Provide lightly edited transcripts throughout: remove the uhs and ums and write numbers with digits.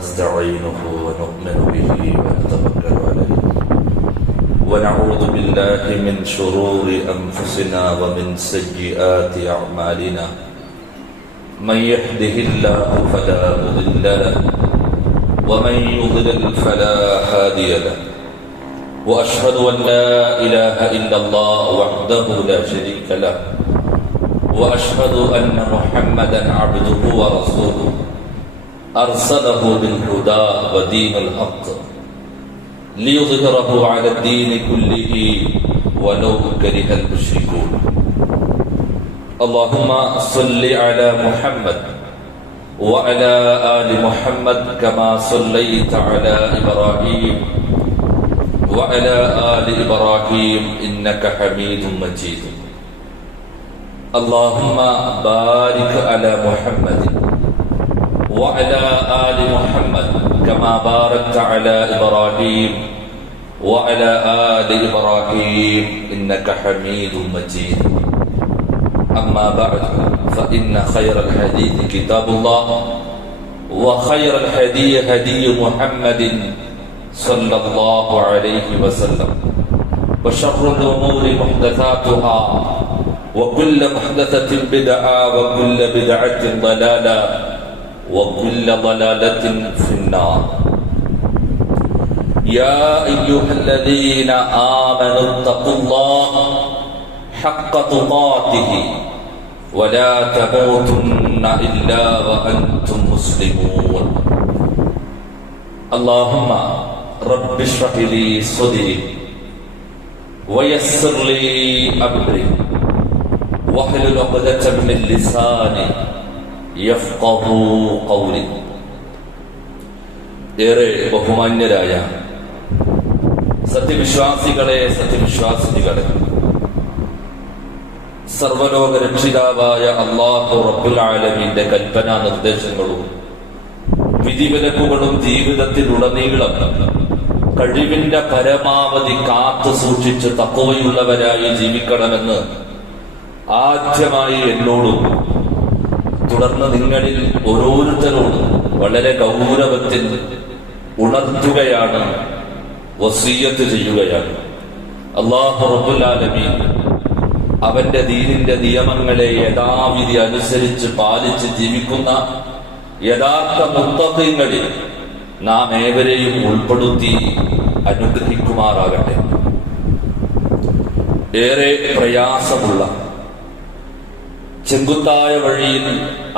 نستعينه ونؤمن به ونتوكل عليه ونعوذ بالله من شرور أنفسنا ومن سيئات أعمالنا من يهده الله فلا مضل له ومن يضلل فلا هادي له وأشهد أن لا إله إلا الله وحده لا شريك له وأشهد أن محمدا عبده ورسوله أرسله بالهدى ودين الحق ليظهره على الدين كله ولو كره المشركون اللهم صل على محمد وعلى آل محمد كما صليت على إبراهيم وعلى آل إبراهيم إنك حميد مجيد اللهم بارك على محمد وعلى آل محمد كما باركت على إبراهيم وعلى آل إبراهيم إنك حميد مجيد أما بعد فإن خير الحديث كتاب الله وخير الهدي هدي محمد صلى الله عليه وسلم وشر الأمور محدثاتها وكل محدثة بدعة وكل بدعة ضلالة وكل ضلالة في النار يا أيها الذين آمنوا اتقوا الله حق تقاته ولا تموتن إلا وأنتم مسلمون اللهم رب اشرح لي صدري ويسر لي أمري واحلل عقدة من لساني യഫ്ഖഹു ഖൗലി. ഏറെ ബഹുമാന്യരായ സത്യവിശ്വാസികളെ, സത്യവിശ്വാസിനികളെ, സർവലോക രക്ഷിതാവായ അല്ലാഹു റബ്ബുൽ ആലമീന്റെ കൽപ്പനാ നിർദ്ദേശങ്ങളും വിധിവിലക്കുകളും ജീവിതത്തിലുടനീളം കഴിവിന്റെ പരമാവധി കാത്തു സൂക്ഷിച്ച് തഖ്വയുള്ളവരായി ജീവിക്കണമെന്ന് ആദ്യമായി എന്നോടും തുടർന്ന് നിങ്ങളിൽ ഓരോരുത്തരോടും വളരെ ഗൗരവത്തിൽ ഉണർത്തുകയാണ്, വസിയ്യത്ത് ചെയ്യുകയാണ്. അല്ലാഹു റബ്ബുൽ ആലമീൻ അവന്റെ ദീനിന്റെ നിയമങ്ങളെ യഥാവിധി അനുസരിച്ച് പാലിച്ച് ജീവിക്കുന്ന യഥാർത്ഥ മുത്തഖീങ്ങളിൽ നാം ഏവരെയും ഉൾപ്പെടുത്തി അനുഗ്രഹിക്കുമാറാകട്ടെ. ഏറെ പ്രയാസമുള്ള ചെങ്കുത്തായ വഴിയിൽ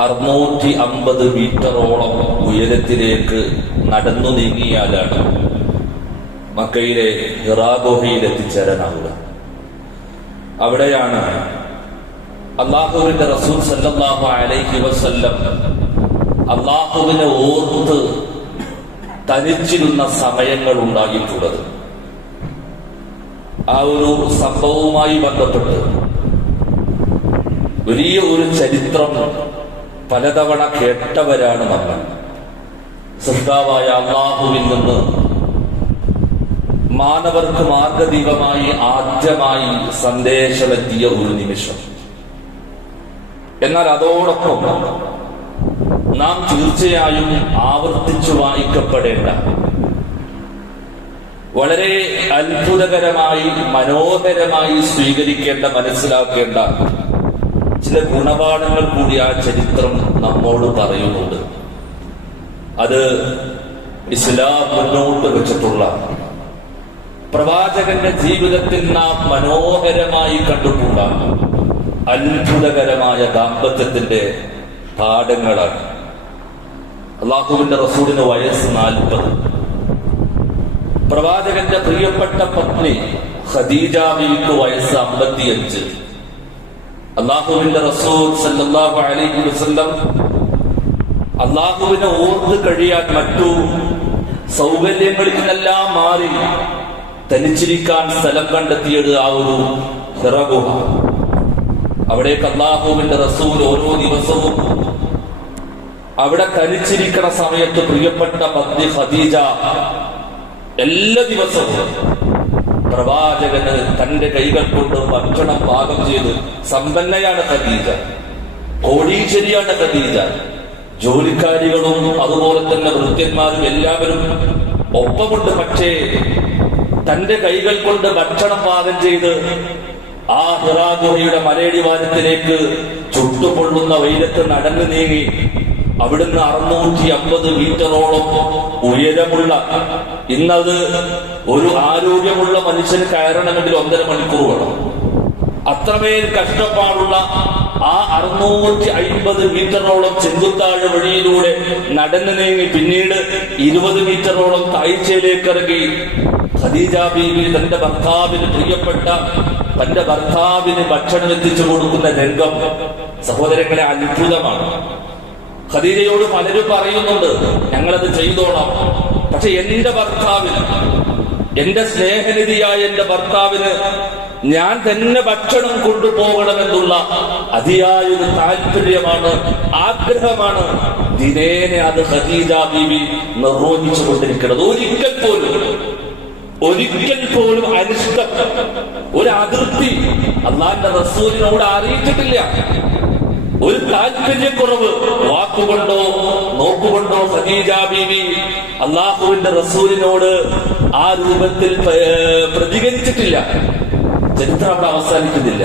650 മീറ്ററോളം ഉയരത്തിലേക്ക് നടന്നു നീങ്ങിയാലാണ് മക്കയിലെ ഹിറാ ഗുഹയിൽ എത്തിച്ചേരാനാവുക. അവിടെയാണ് അല്ലാഹുവിന്റെ റസൂൽ സല്ലല്ലാഹു അലൈഹി വസല്ലം അല്ലാഹുവിനെ ഓർത്ത് തനിച്ചിരുന്ന സമയങ്ങൾ ഉണ്ടായിട്ടുള്ളത്. ആ ഒരു സംഭവവുമായി ബന്ധപ്പെട്ട് വലിയ ഒരു ചരിത്രം പലതവണ കേട്ടവരാണ് നമ്മൾ. സൃഷ്ടാവായ അല്ലാഹുവിൽ നിന്ന് മാനവർക്ക് മാർഗദീപമായി ആദ്യമായി സന്ദേശമെത്തിയ ഒരു നിമിഷം. എന്നാൽ അതോടൊപ്പം നാം തീർച്ചയായും ആവർത്തിച്ചു വായിക്കപ്പെടേണ്ട, വളരെ അത്ഭുതകരമായി മനോഹരമായി സ്വീകരിക്കേണ്ട, മനസ്സിലാക്കേണ്ട ചില ഗുണപാഠങ്ങൾ കൂടി ആ ചരിത്രം നമ്മോട് പറയുന്നുണ്ട്. അത് ഇസ്ലാം മുന്നോട്ട് വെച്ചിട്ടുള്ള പ്രവാചകന്റെ ജീവിതത്തിൽ നാം മനോഹരമായി കണ്ടിട്ടുള്ള അത്ഭുതകരമായ ദാമ്പത്യത്തിന്റെ പാഠങ്ങളാണ്. അല്ലാഹുവിന്റെ റസൂലിന് വയസ്സ് 40. പ്രവാചകന്റെ പ്രിയപ്പെട്ട പത്നി ഖദീജ ബീവിക്ക് വയസ്സ് 55. അല്ലാഹുവിന്റെ റസൂൽ സല്ലല്ലാഹു അലൈഹി വസല്ലം അല്ലാഹുവിനെ ഓർത്ത് കഴിയാൻ മറ്റു സൗകര്യങ്ങളിൽ നിന്നെല്ലാം മാറി തനിച്ചിരിക്കാൻ സ്ഥലം കണ്ടെത്തിയത് ആ ഒരു ഹിറാ ഗുഹ. അവിടേക്ക് അല്ലാഹുവിന്റെ റസൂൽ ഓരോ ദിവസവും അവിടെ തനിച്ചിരിക്കണ സമയത്ത് പ്രിയപ്പെട്ട പത്നി ഖദീജ എല്ലാ ദിവസവും പ്രവാചകന് തന്റെ കൈകൾ കൊണ്ട് ഭക്ഷണം പാകം ചെയ്ത്, സമ്പന്നയാണ് ഖദീജ, കോടീശ്വരിയാണ് ഖദീജ, ജോലിക്കാരികളും അതുപോലെ തന്നെ വൃത്യന്മാരും എല്ലാവരും ഒപ്പമുണ്ട്. പക്ഷേ തന്റെ കൈകൾ കൊണ്ട് ഭക്ഷണം പാകം ചെയ്ത് ആ ഹിറാ ഗുഹയുടെ മലയടിവാരത്തിലേക്ക് ചുട്ടുപൊള്ളുന്ന വെയിലത്ത് നടന്നു നീങ്ങി അവിടുന്ന് 650 മീറ്ററോളം ഉയരമുള്ള, ഇന്നത് ഒരു ആരോഗ്യമുള്ള മനുഷ്യന് കയറണമെങ്കിൽ 1.5 മണിക്കൂർ വേണം. അത്രമേൽ കഷ്ടപ്പാടുള്ള ആ 650 മീറ്ററോളം ചെങ്കുത്താഴ് വഴിയിലൂടെ നടന്നു നീങ്ങി പിന്നീട് 20 മീറ്ററോളം താഴ്ചയിലേക്ക് ഇറങ്ങി ഖദീജ ബീവി തന്റെ ഭർത്താവിന് പ്രിയപ്പെട്ട തന്റെ ഭർത്താവിന് ഭക്ഷണം എത്തിച്ചു കൊടുക്കുന്ന രംഗം സഹോദരങ്ങളെ അത്ഭുതമാണ്. ഖദീജയോട് പലരും പറയുന്നുണ്ട് ഞങ്ങളത് ചെയ്തോളാം. പക്ഷെ എന്റെ ഭർത്താവിന്, എന്റെ സ്നേഹനിധിയായ എന്റെ ഭർത്താവിന് ഞാൻ തന്നെ ഭക്ഷണം കൊണ്ടുപോകണമെന്നുള്ള അതിയായൊരു താല്പര്യമാണ്, ആഗ്രഹമാണ്. ദിനേനെ അത് ഖദീജ ബീവി നിർവഹിച്ചു കൊണ്ടിരിക്കുന്നത്. ഒരിക്കൽ പോലും അനിഷ്ടം, ഒരു അതിർത്തി അള്ളാന്റെ റസൂലിനോട് അറിയിച്ചിട്ടില്ല. ഒരു താല്പര്യക്കുറവ് വാക്കുകൊണ്ടോ നോക്കുകൊണ്ടോ ഖദീജ ബീവി അള്ളാഹുവിന്റെ റസൂലിനോട് ആ രൂപത്തിൽ പ്രതികരിച്ചിട്ടില്ല. ചരിത്രം അവിടെ അവസാനിക്കുന്നില്ല.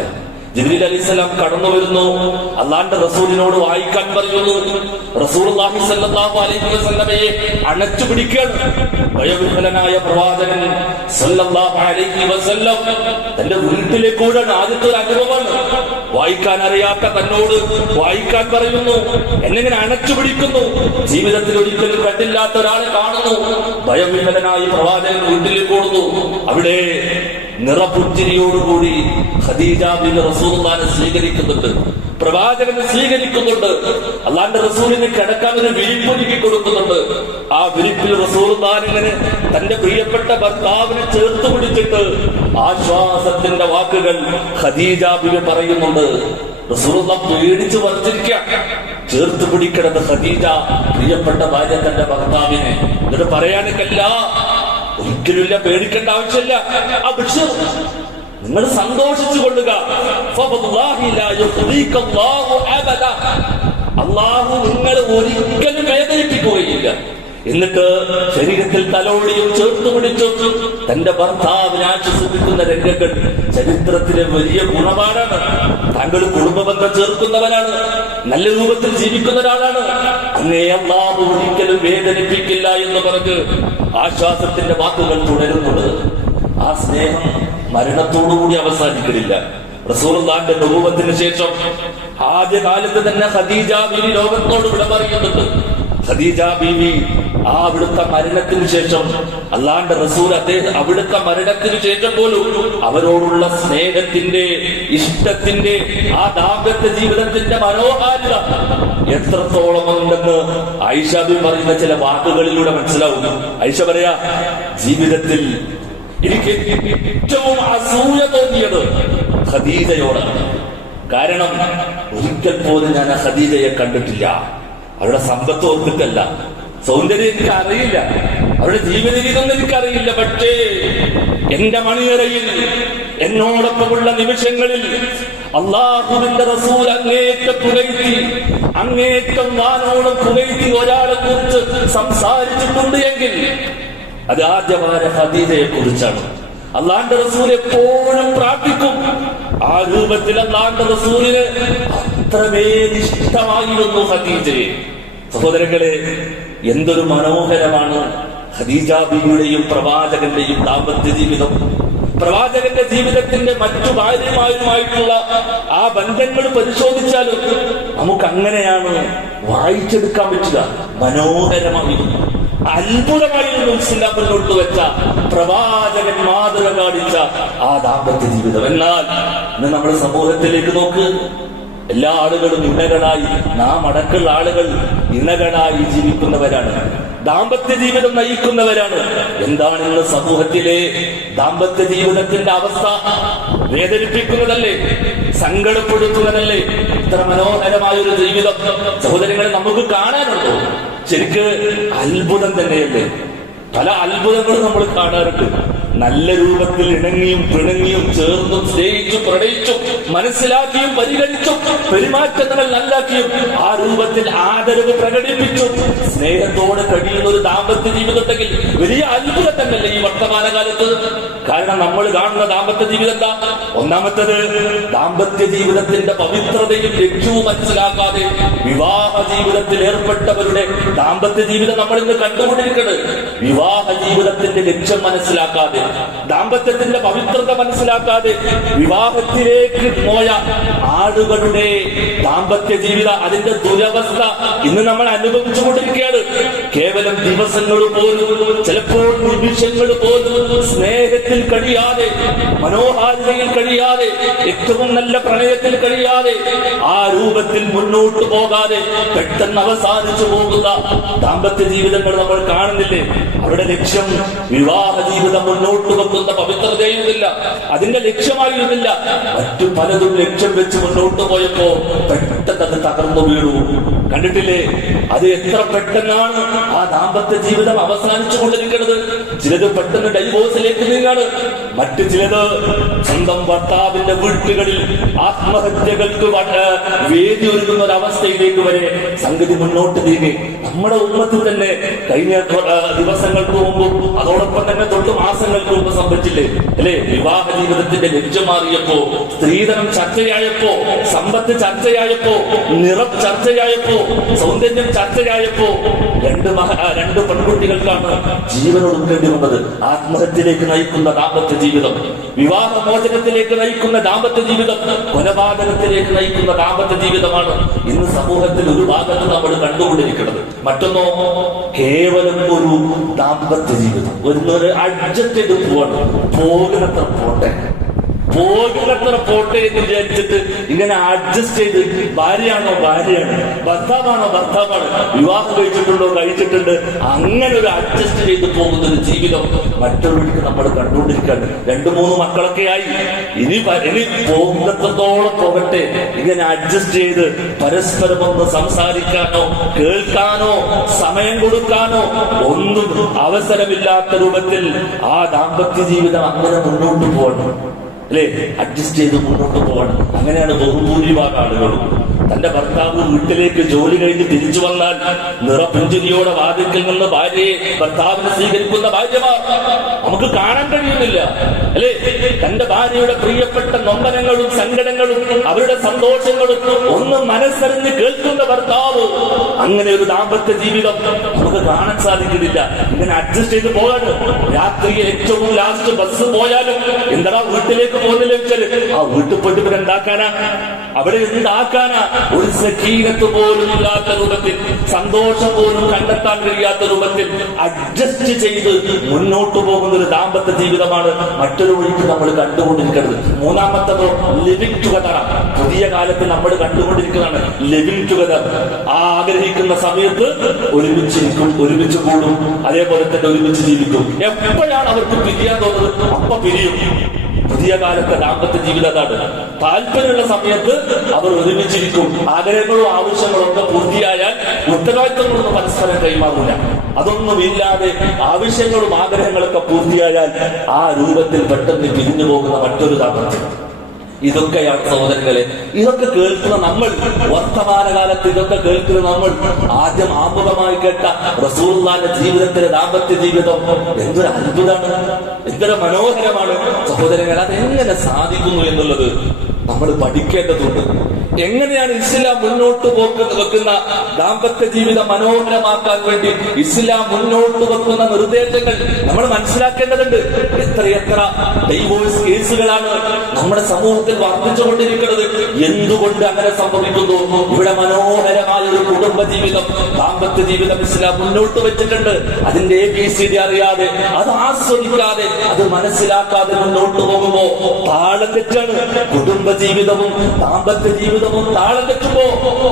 ജിബ്രീൽ അലൈഹിസ്സലാം കടന്നു വരുന്നു, അള്ളാന്റെ റസൂലിനോട് വായിക്കാൻ പറയുന്നു. റസൂലുള്ളാഹി സ്വല്ലല്ലാഹു അലൈഹി വസല്ലമയെ അണച്ചു പിടിക്കുകയാണ്. വയോവിഹലനായ പ്രവാചകൻ സ്വല്ലല്ലാഹു അലൈഹി വസല്ലം തന്റെ വീട്ടിലേക്ക് ഓടാൻ ആദ്യത്തെ ഒരു അനുഭവമാണ്. വായിക്കാൻ അറിയാത്ത തന്നോട് വായിക്കാൻ പറയുന്നു. എന്നെങ്ങനെ അണച്ചു പിടിക്കുന്നു. ജീവിതത്തിൽ ഒരിക്കലും കണ്ടില്ലാത്ത ഒരാളെ കാണുന്നു. ഭയവിഹലനായി പ്രവാചകൻ വീട്ടിലേക്ക് ഓടുന്നു. അവിടെ നിറപുഞ്ചിരിയോടുകൂടി ഖദീജ ബിൻ റസൂലുള്ളാഹിനെ സ്വീകരിക്കുന്നുണ്ട്, പ്രവാചകനെ സ്വീകരിക്കുന്നുണ്ട്. അള്ളാന്റെ റസൂലിന് കിടക്കാൻ ഒരു വിരിപ്പൊരുക്കി കൊടുക്കുന്നുണ്ട്. ആ വിരിപ്പിൽ റസൂലുള്ളാഹിനെ തന്റെ പ്രിയപ്പെട്ട ഭർത്താവിനെ ചേർത്ത് പിടിച്ചിട്ട് ആശ്വാസത്തിന്റെ വാക്കുകൾ ഖദീജ ബിബി പറയുന്നുണ്ട്. റസൂലുള്ളാഹി പേടിച്ചു വന്നിരിക്കുക. ചേർത്ത് പിടിക്കണത് ഖദീജ പ്രിയപ്പെട്ട ഭാര്യ തന്റെ ഭർത്താവിനെ. എന്നിട്ട് പറയാനൊക്കെല്ല, ഒരിക്കലുമില്ല, പേടിക്കേണ്ട ആവശ്യമില്ല. അബ്ശിർ, നിങ്ങൾ സന്തോഷിച്ചു കൊള്ളുക. അള്ളാഹു നിങ്ങളെ ഒരിക്കലും വേദനിപ്പിക്കുകയില്ല. എന്നിട്ട് ശരീരത്തിൽ തലോടിയും ചേർത്ത് പിടിച്ചും തന്റെ ഭർത്താവിനെ ആശ്വസിപ്പിക്കുന്ന രംഗങ്ങൾ ചരിത്രത്തിലെ വലിയ ഗുണപാഠാണ്. താങ്കൾ കുടുംബബന്ധം ചേർക്കുന്നവനാണ്, നല്ല രൂപത്തിൽ ജീവിക്കുന്ന ഒരാളാണ്. അങ്ങേ അള്ളാഹു ഒരിക്കലും വേദനിപ്പിക്കില്ല എന്ന് പറഞ്ഞ് ആശ്വാസത്തിന്റെ വാക്കുകൾ തുടരുന്നത്. ആ സ്നേഹം മരണത്തോടുകൂടി അവസാനിക്കുന്നില്ല. റസൂലുള്ളാഹിന്റെ നബുവത്തിന് ശേഷം ആദ്യകാലത്ത് തന്നെ ഖദീജ ബീവി ലോകത്തോട് വിട പറയുന്നുണ്ട്. ഖദീജ ബീവി അവിടുത്തെ മരണത്തിന് ശേഷം അള്ളാന്റെ റസൂൽ അവിടുത്തെ മരണത്തിന് ശേഷം പോലും അവരോടുള്ള സ്നേഹത്തിന്റെ, ഇഷ്ടത്തിന്റെ, ആ ദാമ്പത്യ ജീവിതത്തിന്റെ മനോഹാരിത എത്രത്തോളം ഉണ്ടെന്ന് ആയിഷ ബീവി പറയുന്ന ചില വാക്കുകളിലൂടെ മനസ്സിലാവും. ആയിഷ പറയാ, ജീവിതത്തിൽ എനിക്ക് ഏറ്റവും അസൂയ തോന്നിയത് ഖദീജയോടാണ്. കാരണം ഒരിക്കൽ പോലും ഞാൻ ആ ഖദീജയെ കണ്ടിട്ടില്ല. അവരുടെ സമ്പത്ത് ഓർത്തിട്ടല്ല, സൗന്ദര്യം എനിക്ക് അറിയില്ല, അവരുടെ ജീവിത രീതിയൊന്നും എനിക്കറിയില്ല. പക്ഷേ എന്റെ മണിയറയിൽ എന്നോടൊപ്പമുള്ള നിമിഷങ്ങളിൽ അള്ളാഹുവിന്റെ റസൂൽ അങ്ങേറ്റം പുകഴ്ത്തി, അങ്ങേറ്റം വാനോളം പുകഴ്ത്തി ഒരാളെ കുറിച്ച് സംസാരിച്ചിട്ടുണ്ട് എങ്കിൽ അത് ആദ്യമായ ഖദീജയെ കുറിച്ചാണ്. അള്ളാന്റെ റസൂൽ എപ്പോഴും പ്രാർത്ഥിക്കും. ആ രൂപത്തിൽ അള്ളാന്റെ റസൂലിന് അത്രമേൽ ഇഷ്ടമായിരുന്നു ഖദീജയെ. സഹോദരങ്ങളെ, എന്തൊരു മനോഹരമാണ് ഖദീജ ബീവിയുടെയും പ്രവാചകന്റെയും ദാമ്പത്യ ജീവിതം. പ്രവാചകന്റെ ജീവിതത്തിന്റെ മറ്റു ഭാര്യമാരുമായിട്ടുള്ള ആ ബന്ധങ്ങൾ പരിശോധിച്ചാലും നമുക്ക് അങ്ങനെയാണ് വായിച്ചെടുക്കാൻ പറ്റുക. മനോഹരമായിരുന്നു, അത്ഭുതമായിരുന്നു ഇസ്ലാം മുന്നോട്ട് വെച്ച, പ്രവാചകൻ മാതൃക കാണിച്ച ആ ദാമ്പത്യ ജീവിതം. എന്നാൽ ഇന്ന് നമ്മുടെ സമൂഹത്തിലേക്ക് നോക്ക്, എല്ലാ ആളുകളും ഇണകളായി, നാം അടക്കമുള്ള ആളുകൾ ഇണകളായി ജീവിക്കുന്നവരാണ്, ദാമ്പത്യ ജീവിതം നയിക്കുന്നവരാണ്. എന്താണ് ഇന്ന് സമൂഹത്തിലെ ദാമ്പത്യ ജീവിതത്തിന്റെ അവസ്ഥ? വേദനിപ്പിക്കുന്നതല്ലേ, സങ്കടപ്പെടുത്തുന്നതല്ലേ? ഇത്ര മനോഹരമായൊരു ജീവിതം സഹോദരങ്ങളെ നമുക്ക് കാണാനുണ്ടോ? ശരിക്ക് അത്ഭുതം തന്നെയല്ലേ? പല അത്ഭുതങ്ങളും നമ്മൾ കാണാറുണ്ട്. നല്ല രൂപത്തിൽ ഇണങ്ങിയും പിണങ്ങിയും ചേർന്നും സ്നേഹിച്ചും പ്രണയിച്ചും മനസ്സിലാക്കിയും പരിഗണിച്ചും പെരുമാറ്റങ്ങൾ നല്ലാക്കിയും ആ രൂപത്തിൽ ആദരവ് പ്രകടിപ്പിച്ചും സ്നേഹത്തോടെ കഴിയുന്ന ഒരു ദാമ്പത്യ ജീവിതം ഉണ്ടെങ്കിൽ വലിയ അത്ഭുതം തന്നെയല്ലേ ഈ വർത്തമാനകാലത്ത്. കാരണം നമ്മൾ കാണുന്ന ദാമ്പത്യ ജീവിതം എന്താ? ഒന്നാമത്തത്, ദാമ്പത്യ ജീവിതത്തിന്റെ പവിത്രതയും ലക്ഷ്യവും മനസ്സിലാക്കാതെ വിവാഹ ജീവിതത്തിൽ ഏർപ്പെട്ടവരുടെ ദാമ്പത്യ ജീവിതം നമ്മൾ ഇന്ന് കണ്ടുകൊണ്ടിരിക്കുന്നത്. വിവാഹ ജീവിതത്തിന്റെ ലക്ഷ്യം മനസ്സിലാക്കാതെ, ദാമ്പത്യത്തിന്റെ പവിത്രത മനസ്സിലാക്കാതെ വിവാഹത്തിലേക്ക് പോയ ആളുകളുടെ ദാമ്പത്യ ജീവിതം, അതിന്റെ ദുരവസ്ഥ ഇന്ന് നമ്മൾ അനുഭവിച്ചുകൊണ്ടിരിക്കുകയാണ്. കേവലം ദിവസങ്ങൾ പോലും, ചിലപ്പോൾ നിമിഷങ്ങൾ പോലും സ്നേഹത്തിൽ കഴിയാതെ, മനോഹാരിതയിൽ കഴിയാതെ, ഏറ്റവും നല്ല പ്രണയത്തിൽ കഴിയാതെ, ആ രൂപത്തിൽ മുന്നോട്ട് പോകാതെ പെട്ടെന്ന് അവസാനിച്ചു പോകുന്ന ദാമ്പത്യ ജീവിതങ്ങൾ നമ്മൾ കാണുന്നില്ലേ? അവരുടെ ലക്ഷ്യം വിവാഹ ജീവിതം മുന്നോട്ട് വെക്കുന്ന പവിത്രതയുമില്ല, അതിന്റെ ലക്ഷ്യമായിരുന്നില്ല. മറ്റു പലതും ലക്ഷ്യം വെച്ച് മുന്നോട്ട് പോയപ്പോ പെട്ടെന്ന് അത് തകർന്നു വീണു. കണ്ടിട്ടില്ലേ? അത് എത്ര പെട്ടെന്നാണ് ആ ദാമ്പത്യ ജീവിതം അവസാനിച്ചു കൊണ്ടിരിക്കുന്നത്. ചിലത് പെട്ടെന്ന് ഡൈവോഴ്സിലേക്ക് നീങ്ങാണ്, മറ്റു ചിലത് സ്വന്തം ഭർത്താവിന്റെ വീട്ടുകളിൽ ആത്മഹത്യകൾക്ക് വേദി ഒരുങ്ങുന്ന ഒരവസ്ഥയിലേക്ക് വരെ സംഗതി മുന്നോട്ട് നീങ്ങി. നമ്മുടെ ഉമ്മത്തിൽ തന്നെ കഴിഞ്ഞ ദിവസങ്ങൾക്ക് മുമ്പ്, അതോടൊപ്പം തന്നെ തൊട്ട് മാസങ്ങൾക്ക് മുമ്പ് സംഭവിച്ചില്ലേ അല്ലെ? വിവാഹ ജീവിതത്തിന്റെ ലക്ഷ്യം മാറിയപ്പോ, സ്ത്രീധനം ചർച്ചയായപ്പോ, സമ്പത്ത് ചർച്ചയായപ്പോ, നിറം ചർച്ചയായപ്പോ, സൗന്ദര്യം ചർച്ചയായപ്പോ രണ്ട് പെൺകുട്ടികൾക്കാണ് ജീവൻ ഒടുക്കേണ്ടി വന്നത്. ആത്മഹത്യയിലേക്ക് നയിക്കുന്ന ദാമ്പത്യ ജീവിതം, വിവാഹമോചനത്തിലേക്ക് നയിക്കുന്ന ദാമ്പത്യ ജീവിതം, കൊലപാതകത്തിലേക്ക് നയിക്കുന്ന ദാമ്പത്യ ജീവിതമാണ് ഇന്ന് സമൂഹത്തിൽ ഒരു ഭാഗത്ത് നമ്മൾ കണ്ടുകൊണ്ടിരിക്കുന്നത്. മറ്റൊന്നോ, കേവലം ഒരു ദാമ്പത്യ ജീവിതം, ഒരു അഡ്ജസ്റ്റ് ചെയ്ത് പോകുന്നത്ര പോട്ടെ എന്ന് വിചാരിച്ചിട്ട് ഇങ്ങനെ അഡ്ജസ്റ്റ് ചെയ്ത്, ഭാര്യയാണോ ഭാര്യയാണ്, ഭർത്താവാണോ ഭർത്താവാണ്, വിവാഹം കഴിച്ചിട്ടുണ്ട്, അങ്ങനെ ഒരു അഡ്ജസ്റ്റ് ചെയ്ത് പോകുന്ന ഒരു ജീവിതം മറ്റൊരുവർക്ക് നമ്മൾ കണ്ടുകൊണ്ടിരിക്കുകയാണ്. 2-3 മക്കളൊക്കെയായി, ഇനി പോകുന്നത്തോളം പോകട്ടെ, ഇങ്ങനെ അഡ്ജസ്റ്റ് ചെയ്ത് പരസ്പരം ഒന്ന് സംസാരിക്കാനോ കേൾക്കാനോ സമയം കൊടുക്കാനോ ഒന്നും അവസരമില്ലാത്ത രൂപത്തിൽ ആ ദാമ്പത്യ ജീവിതം അങ്ങനെ മുന്നോട്ട് പോകണം അല്ലെ? അഡ്ജസ്റ്റ് ചെയ്ത് മുന്നോട്ട് പോകണം. അങ്ങനെയാണ് ബഹുഭൂരിഭാഗം ആളുകളും. തന്റെ ഭർത്താവ് വീട്ടിലേക്ക് ജോലി കഴിഞ്ഞ് തിരിച്ചു വന്നാൽ നിറപുഞ്ചിരിയോടെ വാതിൽക്കൽ നിന്ന് ഭാര്യയെ, ഭർത്താവിനെ സ്വീകരിക്കുന്ന ഭാര്യമാർ നമുക്ക് കാണാൻ കഴിയുന്നില്ല അല്ലെ? തന്റെ ഭാര്യയുടെ പ്രിയപ്പെട്ട നൊമ്പരങ്ങളും സങ്കടങ്ങളും അവരുടെ സന്തോഷങ്ങളും ഒന്ന് മനസ്സറിഞ്ഞ് കേൾക്കുന്ന ഭർത്താവ്, അങ്ങനെ ഒരു ദാമ്പത്യ ജീവിതം നമുക്ക് കാണാൻ സാധിക്കുന്നില്ല. ഇങ്ങനെ അഡ്ജസ്റ്റ് ചെയ്ത് പോകാണ്. രാത്രിയിൽ ഏറ്റവും ലാസ്റ്റ് ബസ് പോയാലും എന്താ വീട്ടിലേക്ക് പോകുന്നില്ല വെച്ചാൽ ആ വീട്ടിൽ പോയിട്ട് എന്താക്കാനാ, അവിടെ എന്താക്കാനാ? ഒരു സഖീനത്ത് പോലും ഇല്ലാത്ത രൂപത്തിൽ, സന്തോഷം പോലും കണ്ടെത്താൻ കഴിയാത്ത രൂപത്തിൽ അഡ്ജസ്റ്റ് ചെയ്ത് മുന്നോട്ട് പോകുന്ന ഒരു ദാമ്പത്യ ജീവിതമാണ് മറ്റൊരു വഴിക്ക് നമ്മൾ കണ്ടുകൊണ്ടിരിക്കുന്നത്. മൂന്നാമത്തതോ ലിവിംഗ് ടുഗദർ. പുതിയ കാലത്ത് നമ്മൾ കണ്ടുകൊണ്ടിരിക്കുന്നതാണ് ലിവിംഗ് ടുഗദർ. ആ ആഗ്രഹിക്കുന്ന സമയത്ത് ഒരുമിച്ചിരിക്കും, ഒരുമിച്ച് കൂടും, അതേപോലെ തന്നെ ഒരുമിച്ച് ജീവിക്കും. എപ്പോഴാണ് അവർക്ക് പിരിയാൻ തോന്നുന്നത് അപ്പൊ പിരിയും. പുതിയ കാലത്തെ ദാമ്പത്യ ജീവിതമാണ്. താല്പര്യമുള്ള സമയത്ത് അവർ ഒരുമിച്ചിരിക്കും. ആഗ്രഹങ്ങളും ആവശ്യങ്ങളും ഒക്കെ പൂർത്തിയായാൽ ഉത്തരവാദിത്തങ്ങളൊന്നും പരസ്പരം കൈമാറില്ല. അതൊന്നുമില്ലാതെ ആവശ്യങ്ങളും ആഗ്രഹങ്ങളൊക്കെ പൂർത്തിയായാൽ ആ രൂപത്തിൽ പെട്ടെന്ന് പിരിഞ്ഞു പോകുന്ന മറ്റൊരു ദാമ്പത്യം. ഇതൊക്കെയാണ് സഹോദരങ്ങളെ. ഇതൊക്കെ കേൾക്കുന്ന നമ്മൾ, വർത്തമാനകാലത്ത് ഇതൊക്കെ കേൾക്കുന്ന നമ്മൾ ആദ്യം ആമുഖമായി കേട്ട റസൂലുള്ളാഹിന്റെ ജീവിതത്തിലെ ദാമ്പത്യ ജീവിതം എന്തൊരു അത്ഭുതമാണ്, എന്തൊരു മനോഹരമാണ് സഹോദരങ്ങൾ. അതെങ്ങനെ സാധിക്കുന്നു എന്നുള്ളത് നമ്മൾ പഠിക്കേണ്ടതുണ്ട്. എങ്ങനെയാണ് ഇസ്ലാം മുന്നോട്ട് വെക്കുന്ന ദാമ്പത്യ ജീവിതം മനോഹരമാക്കാൻ വേണ്ടി ഇസ്ലാം മുന്നോട്ട് വെക്കുന്ന നിർദ്ദേശങ്ങൾ നമ്മൾ മനസ്സിലാക്കേണ്ടതുണ്ട്. എത്രയെത്ര ഡൈവോഴ്സ് കേസുകളാണ് നമ്മുടെ സമൂഹത്തിൽ വർദ്ധിച്ചുകൊണ്ടിരിക്കുന്നത്. എന്തുകൊണ്ട് അങ്ങനെ സംഭവിക്കുന്നു? ഇവിടെ മനോഹരമായ ഒരു കുടുംബ ജീവിതം, ദാമ്പത്യ ജീവിതം ഇസ്ലാം മുന്നോട്ട് വെച്ചിട്ടുണ്ട്. അതിന്റെ ABCD അറിയാതെ, അത് ആസ്വദിക്കാതെ, അത് മനസ്സിലാക്കാതെ മുന്നോട്ട് പോകുമ്പോ താളം തെറ്റാണ്. കുടുംബ ജീവിതവും ദാമ്പത്യ ജീവിതവും താളം തെറ്റുമ്പോ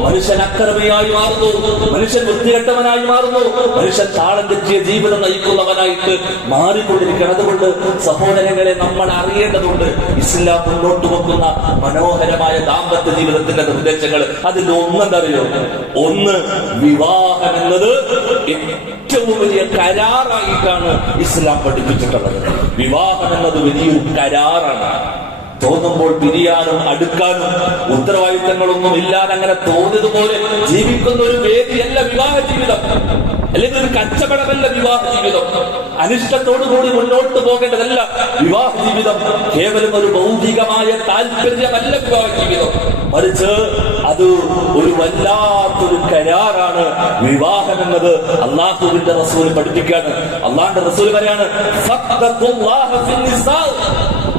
മനുഷ്യൻ അക്രമിയായി മാറുന്നു, മനുഷ്യൻ വൃത്തികെട്ടവനായി മാറുന്നു, മനുഷ്യൻ താളം തെറ്റിയ ജീവിതം നയിക്കുന്നവനായിട്ട് മാറിക്കൊണ്ടിരിക്കണം. അതുകൊണ്ട് സഹോദരങ്ങളെ, നമ്മൾ അറിയേണ്ടതുണ്ട് ഇസ്ലാം മുന്നോട്ട് വെക്കുന്ന മനോഹരമായ ദാമ്പത്യ ജീവിതത്തിന്റെ നിർദ്ദേശങ്ങൾ. അതിൽ ഒന്നെന്തറിയോ? ഒന്ന്, വിവാഹം എന്നത് ഏറ്റവും വലിയ കരാറായിട്ടാണ് ഇസ്ലാം പഠിപ്പിച്ചിട്ടുള്ളത്. വിവാഹം എന്നത് വലിയൊരു കരാറാണ്. തോന്നുമ്പോൾ പിരിയാനും അടുക്കാനും ഉത്തരവാദിത്തങ്ങളൊന്നും ഇല്ലാതെ അങ്ങനെ തോന്നിയതുപോലെ ജീവിക്കുന്ന ഒരു വേദിയല്ല വിവാഹ ജീവിതം. അല്ലെങ്കിൽ ഒരു കച്ചവടമല്ല വിവാഹ ജീവിതം. അനിഷ്ടത്തോടുകൂടി മുന്നോട്ട് പോകേണ്ടതല്ല വിവാഹ ജീവിതം. കേവലം ഒരു ഭൗതികമായ താല്പര്യമല്ല വിവാഹ ജീവിതം. മറിച്ച് അത് ഒരു വല്ലാത്തൊരു കരാറാണ് വിവാഹം എന്നത്. അള്ളാഹുവിന്റെ റസൂൽ പഠിപ്പിക്കാണ്. അള്ളാഹുവിന്റെ റസൂൽ പറയാണ്,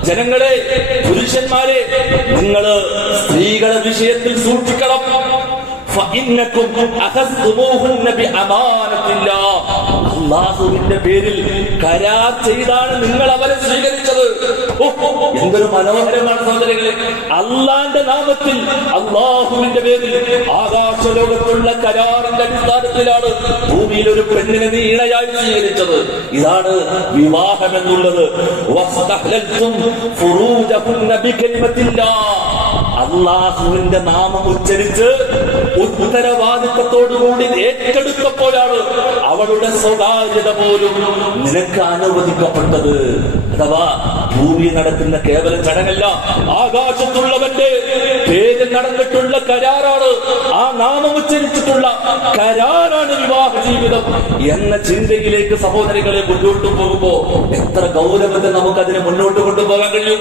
ജനങ്ങളെ, പുരുഷന്മാരെ, നിങ്ങള് സ്ത്രീകളുടെ വിഷയത്തിൽ സൂക്ഷിക്കണം. അള്ളാഹുവിന്റെ പേരിൽ കരാർ ചെയ്താണ് നിങ്ങൾ അവരെ സ്വീകരിച്ചത്. എന്തൊരു മനോഹരമാണ് സഹോദരങ്ങളെ. അള്ളാന്റെ നാമത്തിൽ അള്ളാഹുവിന്റെ പേരിൽ ആകാശലോകത്തുള്ള കരാറിന്റെ അടിസ്ഥാനത്തിലാണ് ഭൂമിയിൽ ഒരു പെണ്ണിനെ നീ ഇണയായി സ്വീകരിച്ചത്. ഇതാണ് വിവാഹം എന്നുള്ളത്. അള്ളാഹുവിന്റെ നാമം ഉച്ചരിച്ച് ഉത്തരവാദിത്വത്തോടുകൂടി ഏറ്റെടുത്തപ്പോഴാണ് അവളുടെ സ്വകാര്യത പോലും നിനക്ക് അനുവദിക്കപ്പെട്ടത്. അഥവാ ഭൂമി നടക്കുന്ന കേവലം ചടങ്ങല്ല, ആകാശത്തുള്ളവന്റെ പേരിൽ നടന്നിട്ടുള്ള കരാറാണ്. ആ നാമം ഉച്ചരിച്ചിട്ടുള്ള കരാറാണ് വിവാഹ ജീവിതം എന്ന ചിന്തയിലേക്ക് സഹോദരികളെ മുന്നോട്ട് പോകുമ്പോ എത്ര ഗൗരവത്തിൽ നമുക്കതിനെ മുന്നോട്ട് കൊണ്ടുപോകാൻ കഴിയും.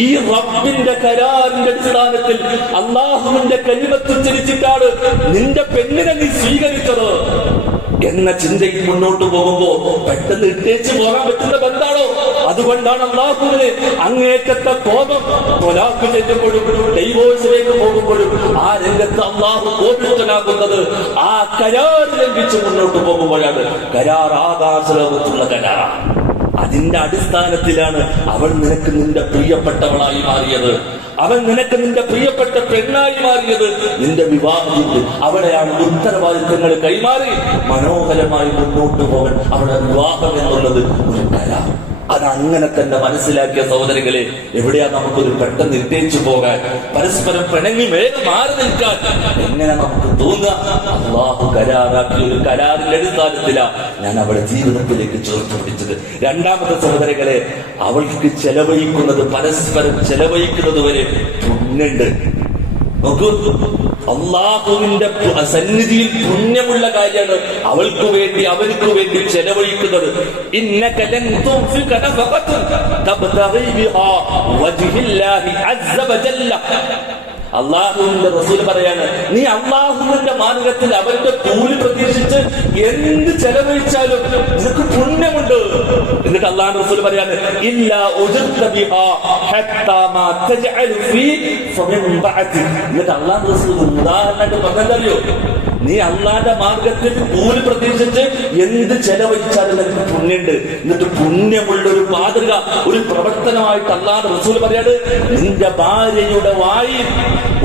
ഈ റബ്ബിന്റെ കരാറിന്റെ അടിസ്ഥാനത്തിൽ അള്ളാഹുവിന്റെ കലിമത്ത് ഉച്ചരിച്ചിട്ടാണ് നിന്റെ പെണ്ണിനെ നീ സ്വീകരിച്ചത് എന്ന ചിന്തയിൽ മുന്നോട്ട് പോകുമ്പോ പെട്ടെന്ന് ഇട്ടേച്ച് പോകാൻ പറ്റുന്ന ബന്ധാണോ? അതുകൊണ്ടാണ് അള്ളാഹുവിന് അങ്ങേറ്റത്തെ കോപം. തൊലാഖ് ചെല്ലുമ്പോഴും ഡൈവോഴ്സിലേക്ക് പോകുമ്പോഴും ആ രംഗത്ത് അള്ളാഹു കോപിഷ്ടനാകുന്നത് ആ കരാർ ലംഘിച്ച് മുന്നോട്ട് പോകുമ്പോഴാണ്. കരാർ ആകാശലോകത്തുള്ള കരാറാണ്. അതിന്റെ അടിസ്ഥാനത്തിലാണ് അവൾ നിനക്ക് നിന്റെ പ്രിയപ്പെട്ടവളായി മാറിയത്. അവൻ നിനക്ക് നിന്റെ പ്രിയപ്പെട്ട പെണ്ണായി മാറിയത്. നിന്റെ വിവാഹത്തിൽ അവിടെയാണ് ഉത്തരവാദിത്തങ്ങൾ കൈമാറി മനോഹരമായി മുന്നോട്ട് പോകാൻ അവിടെ വിവാഹം എന്നുള്ളത് ഒരു കരാർ. അതങ്ങനെ തന്നെ മനസ്സിലാക്കിയ സഹോദരങ്ങളെ, എവിടെയാ നമുക്കൊരു പെട്ടെന്ന് ഇട്ടേച്ചു പോകാൻ, പരസ്പരം പിണങ്ങി വേഗം മാറി നിൽക്കാൻ എങ്ങനെ നമുക്ക് തോന്നുക? അള്ളാഹു കരാറാക്കിയ ഒരു കരാറിന്റെ അടിസ്ഥാനത്തിലാണ് ഞാൻ അവളെ ജീവിതത്തിലേക്ക് ചേർത്ത് പിടിച്ചത്. രണ്ടാമത്തെ സഹോദരങ്ങളെ, അവൾക്ക് ചെലവഴിക്കുന്നത്, പരസ്പരം ചെലവഴിക്കുന്നത് വരെ പുണ്യുണ്ട്. നോക്കൂ, അള്ളാഹുവിന്റെ സന്നിധിയിൽ പുണ്യമുള്ള കാര്യമാണ് അവൾക്ക് വേണ്ടി അവർക്ക് വേണ്ടി ചെലവഴിക്കുന്നത്. അള്ളാഹുവിന്റെ റസൂൽ പറയാണ്, നീ അള്ളാഹുവിന്റെ മാർഗത്തിൽ അവന്റെ കൂലി പ്രതീക്ഷിച്ച് എന്ത് ചെലവഴിച്ചാലും നിനക്ക് പുണ്യമുണ്ട്. എന്നിട്ട് അള്ളാഹു റസൂൽ പറയാണ്, എന്നിട്ട് അള്ളാഹു റസൂൽ ഉദാഹരണമായിട്ട് പറഞ്ഞതറിയോ, നീ അള്ളാന്റെ മാർഗത്തിൽ കൂലി പ്രതീക്ഷിച്ച് എന്ത് ചെലവഴിച്ചാലും നിനക്ക് പുണ്യുണ്ട്. എന്നിട്ട് പുണ്യമുള്ള ഒരു മാതൃക, ഒരു പ്രവർത്തനമായിട്ട് അള്ളാഹു റസൂൽ പറയാണ്, നിന്റെ ഭാര്യയുടെ വായിൽ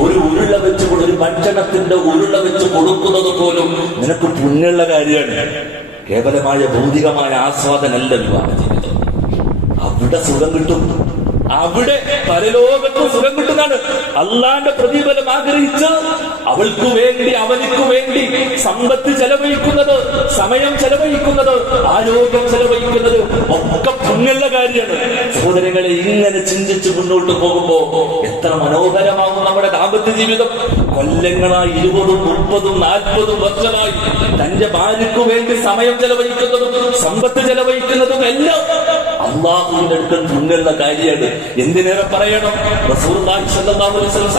ഒരു ഉരുള വെച്ച്, ഒരു ഭക്ഷണത്തിന്റെ ഉരുള വെച്ച് കൊടുക്കുന്നത് പോലും നിനക്ക് പുണ്യമുള്ള കാര്യമാണ്. കേവലമായ ഭൗതികമായ ആസ്വാദനല്ല വിവാഹ ജീവിതം. അവിടെ സുഖം കിട്ടും, അവിടെ പരലോകത്ത് സുഖം കിട്ടുന്നതാണ്. അള്ളാന്റെ പ്രതിഫലം ആഗ്രഹിച്ച് അവൾക്ക് വേണ്ടി അവനക്ക് വേണ്ടി സമ്പത്ത് ചെലവഴിക്കുന്നത്, സമയം ചെലവഴിക്കുന്നത്, ആരോഗ്യം ചെലവഴിക്കുന്നത് ഒക്കെ പുണ്യമുള്ള കാര്യമാണ്. സഹോദരങ്ങളെ, ഇങ്ങനെ ചിന്തിച്ച് മുന്നോട്ട് പോകുമ്പോ എത്ര മനോഹരമാകും നമ്മുടെ ദാമ്പത്യ ജീവിതം. കൊല്ലങ്ങളായി 20, 30, 40 വർഷമായി തന്റെ ഭാര്യയ്ക്ക് വേണ്ടി സമയം ചെലവഴിക്കുന്നതും സമ്പത്ത് ചെലവഴിക്കുന്നതും എല്ലാം അള്ളാഹുവിന്റെ അടുക്കൽ പുണ്യമുള്ള കാര്യമാണ്. എന്തിനേറെ പറയണം, റസൂലുള്ളാഹി സ്വല്ലല്ലാഹു അലൈഹി വസല്ലം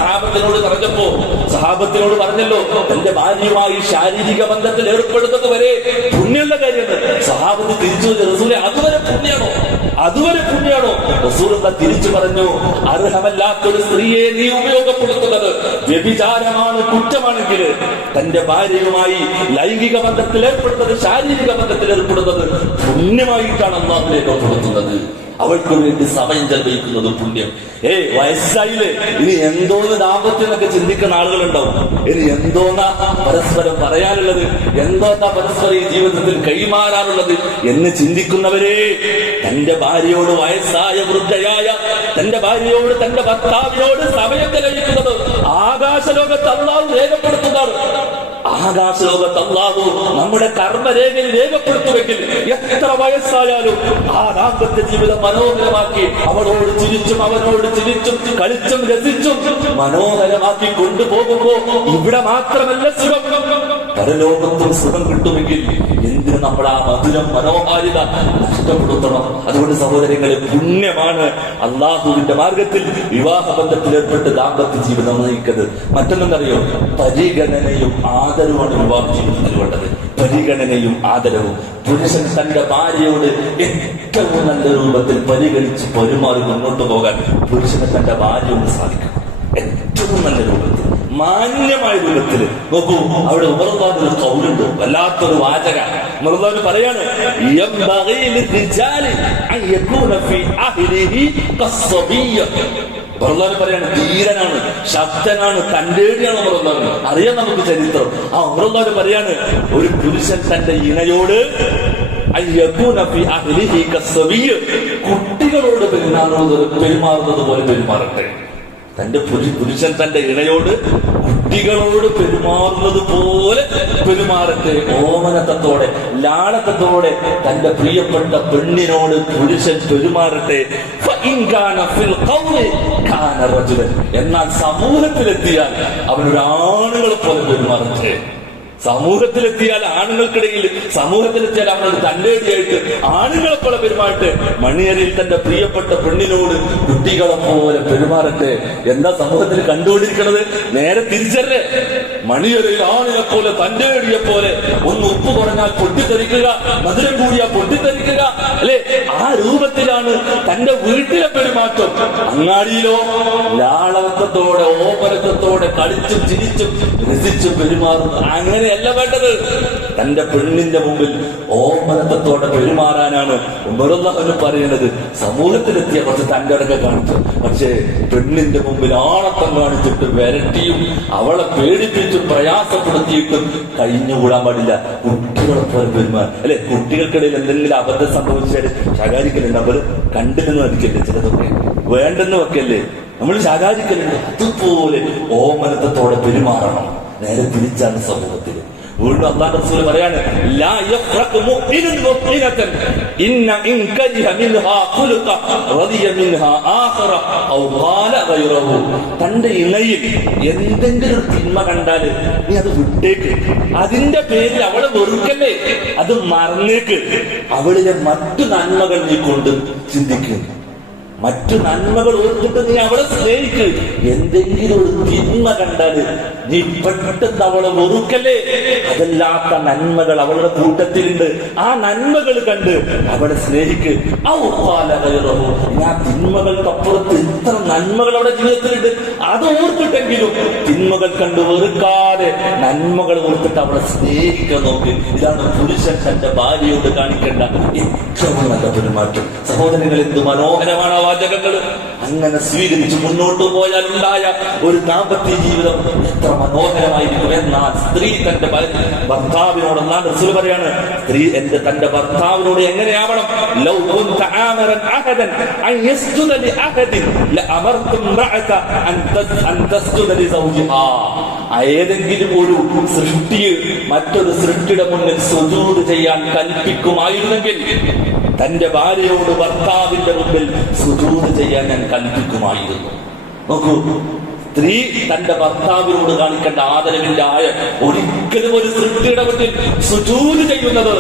സഹാബത്തിനോട് പറഞ്ഞല്ലോ, തന്റെ ഭാര്യയുമായി ശാരീരിക ബന്ധത്തിൽ ഏർപ്പെടുന്നത് വരെ പുണ്യമുള്ള കാര്യമാണ്. സഹാബത്ത് തിരിച്ചു, റസൂലെ അതുവരെ പുണ്യാണോ? അതുവരെ പുണ്യാണോ? റസൂലുള്ളാഹി തിരിച്ചു പറഞ്ഞു, അർഹമല്ലാത്തൊരു സ്ത്രീയെ നീ ഉപയോഗപ്പെടുത്തുന്നത് വ്യഭിചാരമാണ്, കുറ്റമാണെങ്കിൽ തന്റെ ഭാര്യയുമായി ലൈംഗിക ബന്ധത്തിൽ ഏർപ്പെടുന്നത്, ശാരീരിക ബന്ധത്തിൽ ഏർപ്പെടുന്നത് പുണ്യമായിട്ടാണ് അല്ലാഹുവിലേക്ക് കൊടുക്കുന്നത്. അവൾക്ക് വേണ്ടി സമയം ചെലവഴിക്കുന്നത് പുണ്യം. വയസ്സായില്ലേ, ഇനി എന്തോന്ന് ദാമ്പത്യം എന്നൊക്കെ ചിന്തിക്കുന്ന ആളുകളുണ്ടാവും. ഇനി എന്തോന്നാ പരസ്പരം പറയാനുള്ളത്, എന്തോന്നാ പരസ്പരം ഈ ജീവിതത്തിൽ കൈമാറാനുള്ളത് എന്ന് ചിന്തിക്കുന്നവരെ, തന്റെ ഭാര്യയോട്, വയസ്സായ വൃദ്ധയായ തന്റെ ഭാര്യയോട്, തന്റെ ഭർത്താവിനോട് സമയം ചെലവഴിക്കുന്നത് ആകാശലോകത്ത് അല്ലാഹു രേഖപ്പെടുത്തുന്നതാണ്. ആകാശലോകത്ത് അല്ലാഹു നമ്മുടെ കർമ്മരേഖയിൽ രേഖപ്പെടുത്തുമെങ്കിൽ എത്ര വയസ്സായാലും ആ ദാമ്പത്യ ജീവിതം മനോഹരമാക്കി അവളോട് ചിരിച്ചും അവനോട് ചിരിച്ചും കളിച്ചും രസിച്ചും മനോഹരമാക്കി കൊണ്ടുപോകുമ്പോ ഇവിടെ മാത്രമല്ല സുഖം, പരലോകത്തും സുഖം കിട്ടുമെങ്കിൽ എന്തിന് നമ്മൾ ആ മധുരം മനോഹാരിത നഷ്ടപ്പെടുത്തണം? അതുകൊണ്ട് സഹോദരങ്ങളെ, പുണ്യമാണ് അള്ളാഹുവിന്റെ മാർഗത്തിൽ വിവാഹ ബന്ധത്തിൽ ഏർപ്പെട്ട് ദാമ്പത്യ ജീവിതം നയിക്കുന്നത്. മറ്റൊന്നെന്നറിയോ? പരിഗണനയും ആദരവുമാണ് വിവാഹ ജീവിതത്തിൽ വേണ്ടത്. പരിഗണനയും ആദരവും. പുരുഷൻ തന്റെ ഭാര്യയോട് ഏറ്റവും നല്ല രൂപത്തിൽ പരിഗണിച്ച് പെരുമാറി മുന്നോട്ട് പോകാൻ പുരുഷന് തന്റെ ഭാര്യയോട് സാധിക്കണം. ഏറ്റവും നല്ല രൂപത്തിൽ, മാന്യമായ രൂപത്തിൽ. നോക്കൂ, അവിടെ ഉമറുള്ളാഹിന്റെ ഒരു കൗലുണ്ട്, വല്ലാത്തൊരു വാചക. ഉമറുള്ളാഹി പറയാണ്, ഉമറുള്ളാഹി പറയാണ്, ധീരനാണ്, ശക്തനാണ്, തന്റേടിയാണ് ഉമറുള്ളാഹി. അറിയാം നമുക്ക് ചരിത്രം. ആ ഉമറുള്ളാഹി പറയാണ്, ഒരു പുരുഷൻ തന്റെ ഇണയോട് കുട്ടികളോട് പെരുമാറുന്നത് പോലെ പെരുമാറട്ടെ. തന്റെ പുരുഷൻ തന്റെ ഇണയോട് കുട്ടികളോട് പെരുമാറുന്നത് പോലെ പെരുമാറട്ടെ. ഓമനത്തത്തോടെ, ലാളത്തത്തോടെ തന്റെ പ്രിയപ്പെട്ട പെണ്ണിനോട് പുരുഷൻ പെരുമാറട്ടെ. എന്നാൽ സമൂഹത്തിലെത്തിയാൽ അവനൊരു ആണുങ്ങളെ പോലെ പെരുമാറട്ടെ. സമൂഹത്തിലെത്തിയാൽ ആണുങ്ങൾക്കിടയിൽ, സമൂഹത്തിലെത്തിയാൽ അവനോട് തന്റേടിയായിട്ട് ആണുങ്ങളെ പോലെ പെരുമാറട്ടെ. മണിയരിൽ തന്റെ പ്രിയപ്പെട്ട പെണ്ണിനോട് കുട്ടികളെ പോലെ പെരുമാറട്ടെ. എന്താ സമൂഹത്തിൽ കണ്ടുകൊണ്ടിരിക്കുന്നത്? നേരെ തിരിച്ചല്ലേ. മണിയരിൽ ആണിനെ പോലെ, തന്റേടിയെ പോലെ, ഒന്ന് ഉപ്പ് കുറഞ്ഞാൽ പൊട്ടിത്തെറിക്കുക, മധുരം കൂടിയാൽ പൊട്ടിത്തെറിക്കുക, അല്ലെ? ആ രൂപത്തിലാണ് തന്റെ വീട്ടിലെ പെരുമാറ്റം. അങ്ങാടിയിലോ ലാളവത്വത്തോടെ, ഓപരത്വത്തോടെ കളിച്ചും ചിരിച്ചും രസിച്ചും പെരുമാറുന്നു. അങ്ങനെയല്ല വേണ്ടത്. തന്റെ പെണ്ണിന്റെ മുമ്പിൽ ഓമനത്വത്തോടെ പെരുമാറാനാണ് ഉമറുള്ളാഹി പറയുന്നത്. സമൂഹത്തിലെത്തിയ കുറച്ച് തന്റെ അടക്ക കാണിച്ചു, പക്ഷേ പെണ്ണിന്റെ മുമ്പിൽ ആണത്തം കാണിച്ചിട്ട് വരട്ടിയും അവളെ പേടിപ്പിച്ചും പ്രയാസപ്പെടുത്തിയിട്ടും കഴിഞ്ഞുകൂടാൻ പാടില്ല. കുട്ടികളെ പോലെ പെരുമാറും, അല്ലെ? കുട്ടികൾക്കിടയിൽ എന്തെങ്കിലും അബദ്ധം സംഭവിച്ചാൽ ശകാരിക്കലുണ്ട്. അവർ കണ്ടില്ലെന്ന് വരിക്കല്ലേ, ചിലതൊക്കെ വേണ്ടെന്ന് വെക്കല്ലേ, നമ്മൾ ശകാരിക്കലുണ്ട്. അതുപോലെ ഓമനത്വത്തോടെ പെരുമാറണം. നേരെ തിരിച്ചാണ് സമൂഹത്തിൽ. വീണ്ടും അല്ലാഹു റസൂൽ പറയാണ്, ലാ യഫ്റഖു മുഅ്മിനുൻ മുഅ്മിനതൻ ഇന്ന ഇൻ കരിഹ മിൻഹാ ഖുലുഖ റദിയ മിൻഹാ ആഖറ ഔ ഖാല ഗൈറഹു. തന്റെ ഇണയിൽ എന്തെങ്കിലും തിന്മ കണ്ടാൽ നീ അത് വിട്ടേക്ക്. അതിന്റെ പേരിൽ അവളെ വെറുക്കല്ലേ, അത് മറന്നേക്ക്. അവളിലെ മറ്റു നന്മകൾ നീ കൊണ്ട് ചിന്തിക്കുക. മറ്റു നന്മകൾ ഓർത്തിട്ട് നീ അവളെ സ്നേഹിക്ക്. എന്തെങ്കിലും ഒരു തിന്മ കണ്ടാല് നീ പെട്ടെന്ന് അവളെ വെറുക്കല്ലേ. അതല്ലാത്ത നന്മകൾ അവളുടെ കൂട്ടത്തിലുണ്ട്. ആ നന്മകൾ കണ്ട് അവളെ സ്നേഹിക്ക്. ഞാൻ തിന്മകൾക്കപ്പുറത്ത് ഇത്ര നന്മകൾ അവളുടെ ജീവിതത്തിലുണ്ട്, അത് ഓർത്തിട്ടെങ്കിലും തിന്മകൾ കണ്ട് വെറുക്കാതെ നന്മകൾ ഓർത്തിട്ട് അവളെ സ്നേഹിക്കാൻ നോക്ക്. ഇതാണ് പുരുഷൻ തന്റെ ഭാര്യയോട് കാണിക്കേണ്ട ഏറ്റവും നല്ല പെരുമാറ്റം. സഹോദരങ്ങൾ, എന്ത് മനോഹരമാണ് വാചകങ്ങൾ. അങ്ങനെ സ്വീകരിച്ച് മുന്നോട്ട് പോയാൽ ഉണ്ടായ ഒരു ദാമ്പത്യ ജീവിതം എത്ര മനോഹരമായിരിക്കും. എന്നാൽ സ്ത്രീ തന്റെ ഭർത്താവിനോട്, എന്നാൽ റസൂൽ പറയാണ്, സ്ത്രീ തന്റെ ഭർത്താവിനോട് എങ്ങനെയാവണം? ലൗ കുൻത ആമറൻ അഹദൻ അൻ യസ്ജുദ ലി അഹദിൻ ലഅമർതു ഇംറഅത അൻ തസ്ജുദ ലി സൗജിഹാ. ഏതെങ്കിലും ഒരു സൃഷ്ടിയെ മറ്റൊരു സൃഷ്ടിയുടെ മുന്നിൽ സുജൂദ് ചെയ്യാൻ കൽപ്പിക്കുമായിരുന്നെങ്കിൽ തന്റെ ഭാര്യയോട് ഭർത്താവിന്റെ മുമ്പിൽ സുജൂദ് ചെയ്യാൻ ഞാൻ കൽപ്പിക്കുമായിരുന്നു. നോക്കൂ, സ്ത്രീ തന്റെ ഭർത്താവിനോട് കാണിക്കേണ്ട ആദരവിന്റെ ഒരിക്കലും ഒരു സൃഷ്ടിയുടെ മുന്നിൽ സുജൂദ് ചെയ്യുന്നത്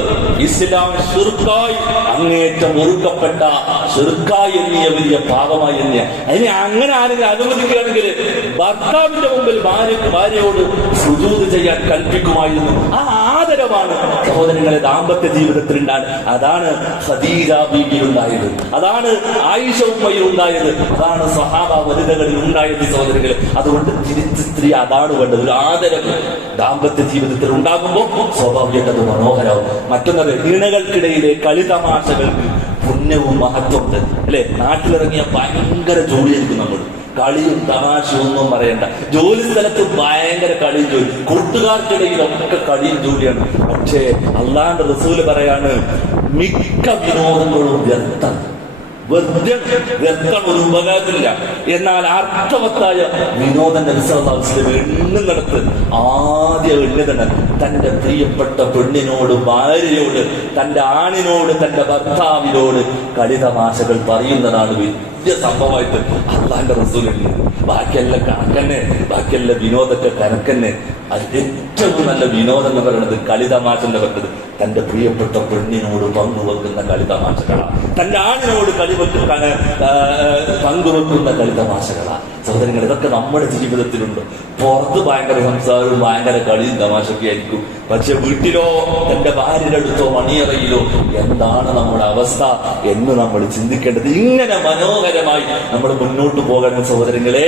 ഇസ്ലാം ശിർക്കായി അങ്ങേറ്റം ഒറുക്കപ്പെട്ട ശിർക്കായി എണ്ണിയ വലിയ പാപമായി എണ്ണിയ. അതിനെ അങ്ങനെ ആരെങ്കിലും അനുവദിക്കുകയാണെങ്കിൽ ഭർത്താവിന്റെ മുമ്പിൽ ഭാര്യയോട് സുജൂദ് ചെയ്യാൻ കൽപ്പിക്കുമായിരുന്നു. ആ ആദരവാണ് സഹോദരങ്ങളെ ദാമ്പത്യ ജീവിതത്തിൽ ഉണ്ടായത്. അതാണ് ഖദീജ ബീബി ഉണ്ടായത്, അതാണ് ആയിഷ ഉമ്മയിൽ ഉണ്ടായത്, അതാണ് സ്വഹാബ വനിതകളിൽ ഉണ്ടായത് സഹോദരങ്ങളെ. അതുകൊണ്ട് തിരിച്ച് സ്ത്രീ അതാണ് വേണ്ടത്. ഒരു ആദരവ് ദാമ്പത്യ ജീവിതത്തിൽ ഉണ്ടാകുമ്പോൾ സ്വാഭാവികമായിട്ട് അത് മനോഹരവും. മറ്റൊന്നത്, ഇണകൾക്കിടയിലെ കളിതമാശകൾക്ക് പുണ്യവും മഹത്വമുണ്ട്, അല്ലെ? നാട്ടിലിറങ്ങിയ ഭയങ്കര ജോലിയായിരിക്കും നമ്മൾ. കളിയും തമാശയും ഒന്നും പറയണ്ട. ജോലി സ്ഥലത്ത് ഭയങ്കര കളിയും ജോലി, കൂട്ടുകാർക്കിടയിലൊക്കെ കളിയും ജോലിയാണ്. പക്ഷേ അല്ലാഹുവിന്റെ റസൂല് പറയാണ്, മിക്ക വിനോദങ്ങളും വ്യർത്ഥം. വെറുതെ വ്യക്തം ഒരു ഉപകാരമില്ല. എന്നാൽ അർത്ഥവത്തായ വിനോദം എണ്ണുന്നിടത്ത് ആദ്യം എണ്ണുന്നത് തന്റെ പ്രിയപ്പെട്ട പെണ്ണിനോട്, ഭാര്യയോട്, തന്റെ ആണിനോട്, തന്റെ ഭർത്താവിനോട് കളിതമാശകൾ പറയുന്നതാണ് വലിയ സംഭവമായിട്ട് അള്ളാന്റെ റസൂലുണ്ട്. ബാക്കിയെല്ലാം കണക്കന്നെ, ബാക്കിയെല്ലാം വിനോദത്തെ കണക്കന്നെ. അത് ഏറ്റവും നല്ല വിനോദം എന്ന് പറയുന്നത് കളിതമാശ എന്ന് പറയുന്നത് തന്റെ പ്രിയപ്പെട്ട പെണ്ണിനോട് പങ്കുവെക്കുന്ന കളിതമാശകളാണ്, തന്റെ ആണിനോട് പങ്കുവെക്കുന്ന കളിതമാശകളാണ്. സഹോദരങ്ങൾ, ഇതൊക്കെ നമ്മുടെ ജീവിതത്തിലുണ്ട്. പുറത്ത് ഭയങ്കര സംസാരവും ഭയങ്കര കളിയും തമാശയൊക്കെ ആയിരിക്കും. പക്ഷെ വീട്ടിലോ തന്റെ ഭാര്യയുടെ അടുത്തോ മണിയറയിലോ എന്താണ് നമ്മുടെ അവസ്ഥ എന്ന് നമ്മൾ ചിന്തിക്കേണ്ടത്. ഇങ്ങനെ മനോഹരമായി നമ്മൾ മുന്നോട്ട് പോകണം സഹോദരങ്ങളെ,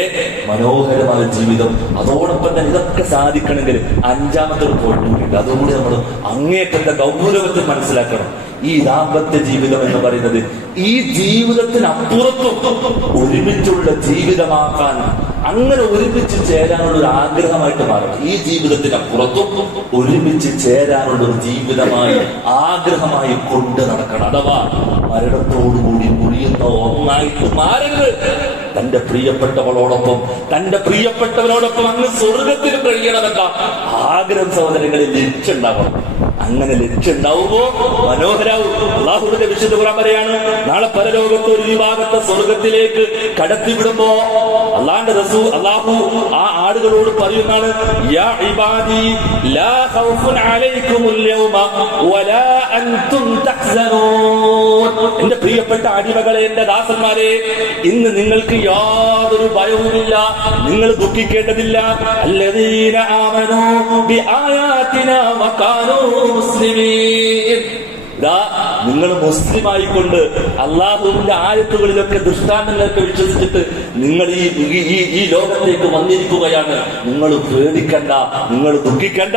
മനോഹരമായ ജീവിതം. അതോടൊപ്പം തന്നെ ഇതൊക്കെ സാധിക്കണമെങ്കിൽ അഞ്ചാമത്തെ ഒരു പോയിന്റ്, അതുകൂടി നമ്മൾ അങ്ങേറ്റത്തെ ഗൗരവത്തിൽ മനസ്സിലാക്കണം. ഈ ദാമ്പത്യ ജീവിതം എന്ന് പറയുന്നത് ഈ ജീവിതത്തിനപ്പുറത്തും ഒരുമിച്ചുള്ള ജീവിതമാക്കാൻ, അങ്ങനെ ഒരുമിച്ച് ചേരാനുള്ള ഒരു ആഗ്രഹമായിട്ട് മാറണം. ഈ ജീവിതത്തിനപ്പുറത്തും ഒരുമിച്ച് ചേരാനുള്ള ഒരു ജീവിതമായി, ആഗ്രഹമായി കൊണ്ട് നടക്കണം. അഥവാ മരണത്തോടുകൂടി മുറിയുന്ന ഒന്നായിട്ട് മാറരുത്. തന്റെ പ്രിയപ്പെട്ടവളോടൊപ്പം, തന്റെ പ്രിയപ്പെട്ടവനോടൊപ്പം അങ്ങ് സ്വർഗത്തിൽ കഴിയണമെന്ന ആഗ്രഹം സഹോദരങ്ങളിൽ ലക്ഷ്യമുണ്ടാവണം. അങ്ങനെ ലക്ഷ്യം ഉണ്ടാവുമ്പോ മനോഹരാവും. അള്ളാഹുവിന്റെ വിശുദ്ധ ഖുർആൻ പറയാണ്, നാളെ പരലോകത്ത് ഒരു വിഭാഗത്തെ സ്വർഗത്തിലേക്ക് കടത്തിവിടുമ്പോ അള്ളാന്റെ റസൂൽ അള്ളാഹു ആ ആടുകളോട് പറയുന്നതാണ്, യാ ഇബാദി ലാ ഖൗഫുൻ അലൈക്കുമുൽ യൗമ വലാ അൻതും തഹ്സനൂൻ. എന്റെ പ്രിയപ്പെട്ട അടിമകളെ, എന്റെ ദാസന്മാരെ, ഇന്ന് നിങ്ങൾക്ക് യാതൊരു ഭയവുമില്ല, നിങ്ങൾ ദുഃഖിക്കേണ്ടതില്ല. അല്ലദീന ആമനൂ ബിആയാതിനാ വകാനൂ മുസ്ലിമീൻ. നിങ്ങൾ മുസ്ലിം ആയിക്കൊണ്ട് അള്ളാഹുവിന്റെ ആയത്തുകളിലൊക്കെ ദൃഷ്ടാന്തങ്ങളൊക്കെ വിശ്വസിച്ചിട്ട് നിങ്ങൾ ഈ ലോകത്തേക്ക് വന്നിരിക്കുകയാണ്. നിങ്ങൾ പേടിക്കണ്ട, നിങ്ങൾ ദുഃഖിക്കണ്ട.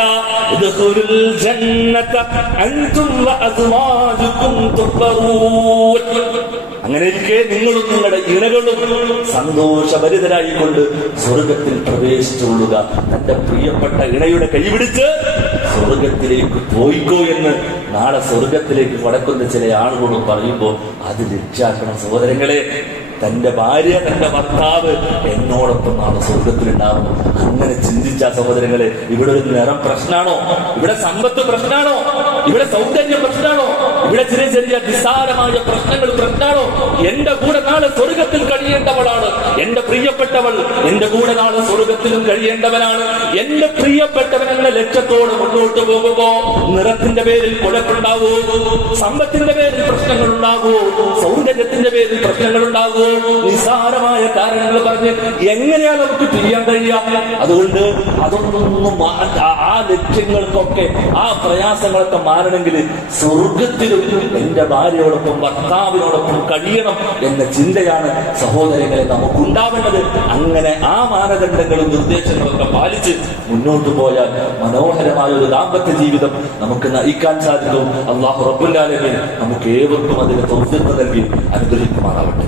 അങ്ങനെ ഇരിക്കെ നിങ്ങളും നിങ്ങളുടെ ഇണകളും സന്തോഷഭരിതരായിക്കൊണ്ട് സ്വർഗത്തിൽ പ്രവേശിച്ചുകൊള്ളുക. തന്റെ പ്രിയപ്പെട്ട ഇണയുടെ കൈപിടിച്ച് സ്വർഗത്തിലേക്ക് പോയിക്കോ എന്ന് നാളെ സ്വർഗത്തിലേക്ക് കടക്കുന്ന ചില ആളുകളോട് പറയുമ്പോൾ അത് ലക്ഷ്യാക്കണം സഹോദരങ്ങളെ. തന്റെ ഭാര്യ, തന്റെ ഭർത്താവ് എന്നോടൊപ്പം നാളെ സ്വർഗത്തിലുണ്ടാകും. അങ്ങനെ ചിന്തിച്ച സഹോദരങ്ങളെ, ഇവിടെ ഒരു നിറം പ്രശ്നമാണോ? ഇവിടെ സമ്പത്ത് പ്രശ്നമാണോ? ഇവിടെ സൗന്ദര്യം പ്രശ്നമാണോ? ഇവിടെ ചെറിയ ചെറിയ നിസ്സാരമായ പ്രശ്നങ്ങൾ പ്രശ്നമാണോ? എന്റെ കൂടെ നാളെ സ്വർഗത്തിൽ കഴിയേണ്ടവളാണ് എന്റെ പ്രിയപ്പെട്ടവൾ. എന്റെ കൂടെ നാളെ സ്വർഗത്തിലും കഴിയേണ്ടവനാണ് എന്റെ പ്രിയപ്പെട്ടവൻ എന്ന ലക്ഷ്യത്തോട് മുന്നോട്ട് പോകുമ്പോ നിറത്തിന്റെ പേരിൽ കുഴപ്പമുണ്ടാവൂ, സമ്പത്തിന്റെ പേരിൽ പ്രശ്നങ്ങൾ ഉണ്ടാകൂ, സൗന്ദര്യത്തിന്റെ പേരിൽ പ്രശ്നങ്ങൾ ഉണ്ടാകൂ, നിസ്സാരമായ കാരണങ്ങൾ പറഞ്ഞ് എങ്ങനെയാണ് നമുക്ക് ചെയ്യാൻ കഴിയുക? അതുകൊണ്ട് അതൊന്നും ആ ലക്ഷ്യങ്ങൾക്കൊക്കെ, ആ പ്രയാസങ്ങളൊക്കെ മാറണമെങ്കിൽ സ്വർഗത്തിലും എന്റെ ഭാര്യയോടൊപ്പം ഭർത്താവിനോടൊപ്പം കഴിയണം എന്ന ചിന്തയാണ് സഹോദരങ്ങളെ നമുക്കുണ്ടാവേണ്ടത്. അങ്ങനെ ആ മാനദണ്ഡങ്ങളും നിർദ്ദേശങ്ങളൊക്കെ പാലിച്ച് മുന്നോട്ട് പോയാൽ മനോഹരമായ ഒരു ദാമ്പത്യ ജീവിതം നമുക്ക് നയിക്കാൻ സാധിക്കും. അല്ലാഹു റബ്ബുൽ ആലമീൻ നമുക്ക് ഏവർക്കും അതിന് തൗഫീഖ് നൽകി അനുഗ്രഹിക്കുമാറാവട്ടെ.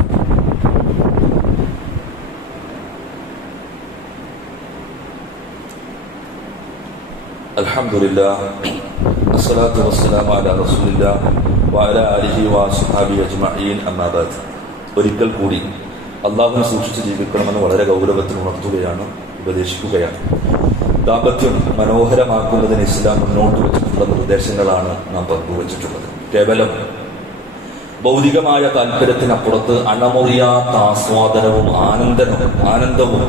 അൽഹംദുലില്ലാഹ് വസ്സലാത്തു വസ്സലാമു അലാ റസൂലില്ലാഹ് വഅലാ ആലിഹി വഅസ്ഹാബിഹി അജ്മഈൻ. അമ്മാ ബഅദ്. ഒരിക്കൽ കൂടി അള്ളാഹുവിനെ സൂക്ഷിച്ച് ജീവിക്കണമെന്ന് വളരെ ഗൗരവത്തിൽ ഉണർത്തുകയാണ്, ഉപദേശിക്കുകയാണ്. ദാമ്പത്യം മനോഹരമാക്കുന്നതിന് ഇസ്ലാം മുന്നോട്ട് വെച്ചിട്ടുള്ള നിർദ്ദേശങ്ങളാണ് നാം പങ്കുവച്ചിട്ടുള്ളത്. കേവലം ഭൗതികമായ താല്പര്യത്തിനപ്പുറത്ത് അണമുറിയാത്ത ആസ്വാദനവും ആനന്ദവും